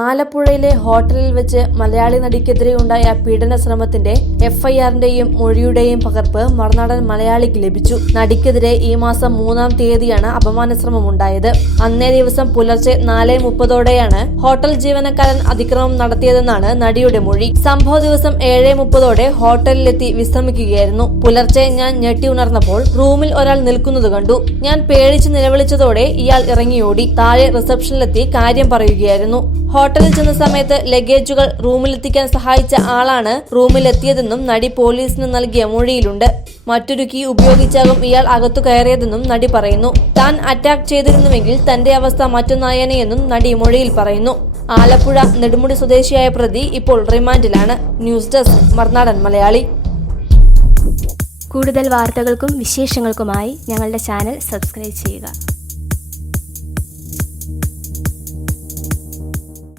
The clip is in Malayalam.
ആലപ്പുഴയിലെ ഹോട്ടലിൽ വെച്ച് മലയാളി നടിക്കെതിരെയുണ്ടായ പീഡന ശ്രമത്തിന്റെ എഫ്ഐആറിന്റെയും മൊഴിയുടെയും പകർപ്പ് മറുനാടൻ മലയാളിക്ക് ലഭിച്ചു. നടിക്കെതിരെ ഈ മാസം 3-ാം തീയതിയാണ് അപമാനശ്രമമുണ്ടായത്. അന്നേ ദിവസം പുലർച്ചെ 4:30 ഹോട്ടൽ ജീവനക്കാരൻ അതിക്രമം നടത്തിയതെന്നാണ് നടിയുടെ മൊഴി. സംഭവ ദിവസം 7:30 ഹോട്ടലിലെത്തി വിശ്രമിക്കുകയായിരുന്നു. പുലർച്ചെ ഞാൻ ഞെട്ടി ഉണർന്നപ്പോൾ റൂമിൽ ഒരാൾ നിൽക്കുന്നത് കണ്ടു. ഞാൻ പേടിച്ച് നിലവിളിച്ചതോടെ ഇയാൾ ഇറങ്ങിയോടി. താഴെ റിസപ്ഷനിലെത്തി കാര്യം പറയുകയായിരുന്നു. ഹോട്ടലിൽ ചെന്ന സമയത്ത് ലഗേജുകൾ റൂമിലെത്തിക്കാൻ സഹായിച്ച ആളാണ് റൂമിലെത്തിയതെന്നും നടി പോലീസിന് നൽകിയ മൊഴിയിലുണ്ട്. മറ്റൊരു കീ ഉപയോഗിച്ചാകും ഇയാൾ അകത്തു കയറിയതെന്നും നടി പറയുന്നു. താൻ അറ്റാക്ക് ചെയ്തിരുന്നുവെങ്കിൽ തന്റെ അവസ്ഥ മറ്റൊന്നായനെയെന്നും നടി മൊഴിയിൽ പറയുന്നു. ആലപ്പുഴ നെടുമുടി സ്വദേശിയായ പ്രതി ഇപ്പോൾ റിമാൻഡിലാണ്. News desk Marunadan Malayali. കൂടുതൽ വാർത്തകൾക്കും വിശേഷങ്ങൾക്കുമായി ഞങ്ങളുടെ ചാനൽ സബ്സ്ക്രൈബ് ചെയ്യുക.